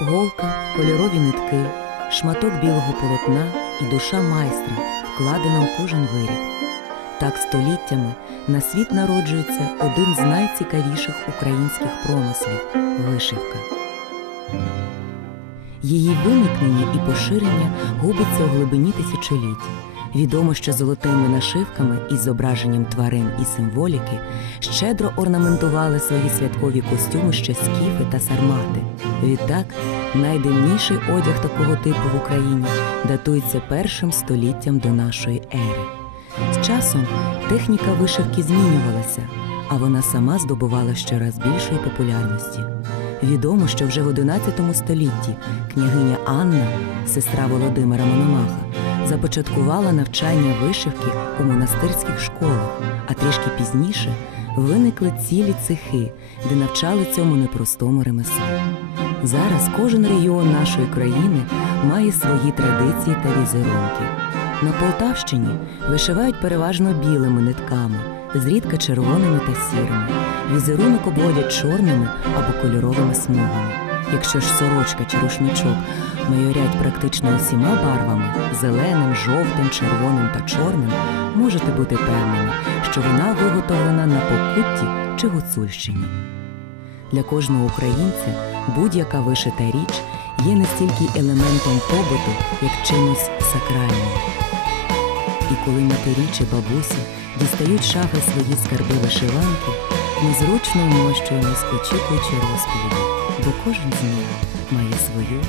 Голка, кольорові нитки, шматок білого полотна і душа майстра, вкладена у кожен виріб. Так століттями на світ народжується один з найцікавіших українських промислів вишивка. Її виникнення і поширення губиться у глибині тисячоліть. Відомо, що золотими нашивками із зображенням тварин і символіки щедро орнаментували свої святкові костюми ще скіфи та сармати. Відтак, найдивніший одяг такого типу в Україні датується першим століттям до нашої ери. З часом техніка вишивки змінювалася, а вона сама здобувала щораз більшої популярності. Відомо, що вже в XI столітті княгиня Анна, сестра Володимира Мономаха, започаткувала навчання вишивки у монастирських школах, а трішки пізніше виникли цілі цехи, де навчали цьому непростому ремеслу. Зараз кожен регіон нашої країни має свої традиції та візерунки. На Полтавщині вишивають переважно білими нитками, зрідка червоними та сірими. Візерунок обводять чорними або кольоровими смугами. Якщо ж сорочка чи рушничок майорять практично усіма барвами зеленим, жовтим, червоним та чорним, можете бути певнені, що вона виготовлена на Покутті чи Гуцульщині. Для кожного українця будь-яка вишита річ є не стільки елементом побуту, як чимось сакральним. І коли матері чи бабусі дістають шафи свої скарби вишиванки, ми зручно вмощуємось, очікуючи розповіді, бо кожен з має свою